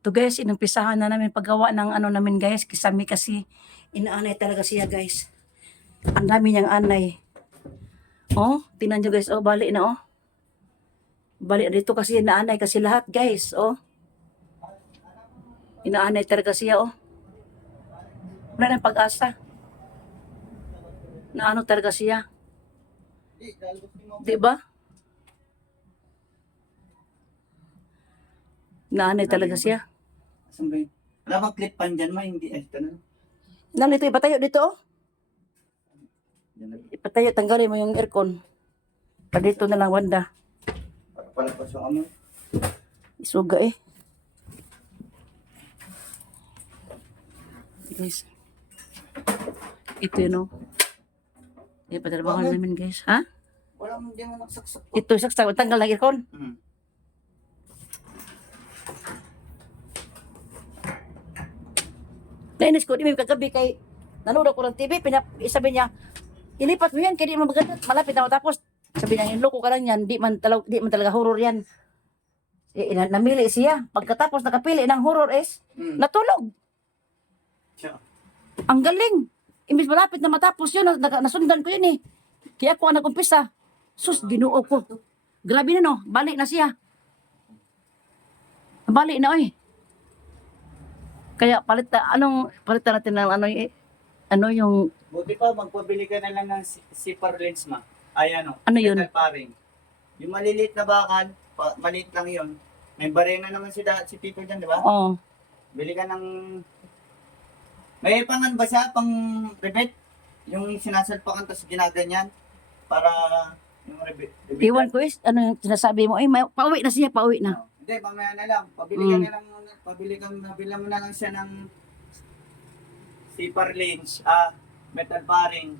Ito guys, inumpisahan na namin paggawa ng ano namin guys. Kisami kasi inaanay talaga siya guys. Ang dami niyang anay. Oh, tingnan nyo guys. Oh, bali na oh. Bali dito kasi inaanay kasi lahat guys. Oh. Inaanay talaga siya oh. Wala nang pag-asa. Na ano talaga siya. Di ba? Naanay talaga siya. Saan ba yun? Wala bang clip pan dyan ma? Hindi, ay, ito na. Nan, ito, ipatayo dito oh. Yan na. Ipatayo, tanggalin mo yung aircon. Pa dito na lang, Wanda. Para pala pa sa amoy. Isuga eh. Guys. Ito yun oh. Ipatrabaho Bakit? namin guys. Ha? Wala mo din mo nagsaksak. Ito, saksa. Tanggal lang aircon. Hmm. Nainis ko, di may kagabi kay nanood ako ng TV, pinap, sabi niya, ilipat mo yan, kaya di man maganda, malapit na matapos. Sabi niya, loko ka lang yan, di man, talaga, di man talaga horror yan. Eh, na- namili siya. Pagkatapos nakapili ng horror is, Hmm. natulog. Siya. Ang galing. Imbis malapit na matapos yun, na- na- nasundan ko yun eh. Kaya ako ang nag-umpisa. Sus, ginuo ko. Grabe na no, balik na siya. Balik na oy. Kaya palit na, anong, palitan natin ng ano, eh, ano yung, Buti pa, magpabili ka na lang ng si- zipper lens ma. Ay ano, Ano yun? metal paring. Yung maliliit na bakal, pa, maliit lang yun. May barena naman si, da, si Tito dyan, di ba? oh, Bili ka ng... May pangan ba siya, pang rivet? Yung sinasalpakan tapos ginaganyan para yung rivet. rivet iwan ko is, ano yung sinasabi mo, ay, may, pauwi na siya, pauwi na. Hindi, mamaya na lang. Pabili ka Mm. na lang, pabili ka, nabila mo na lang siya ng zipper lens, ah, metal paring.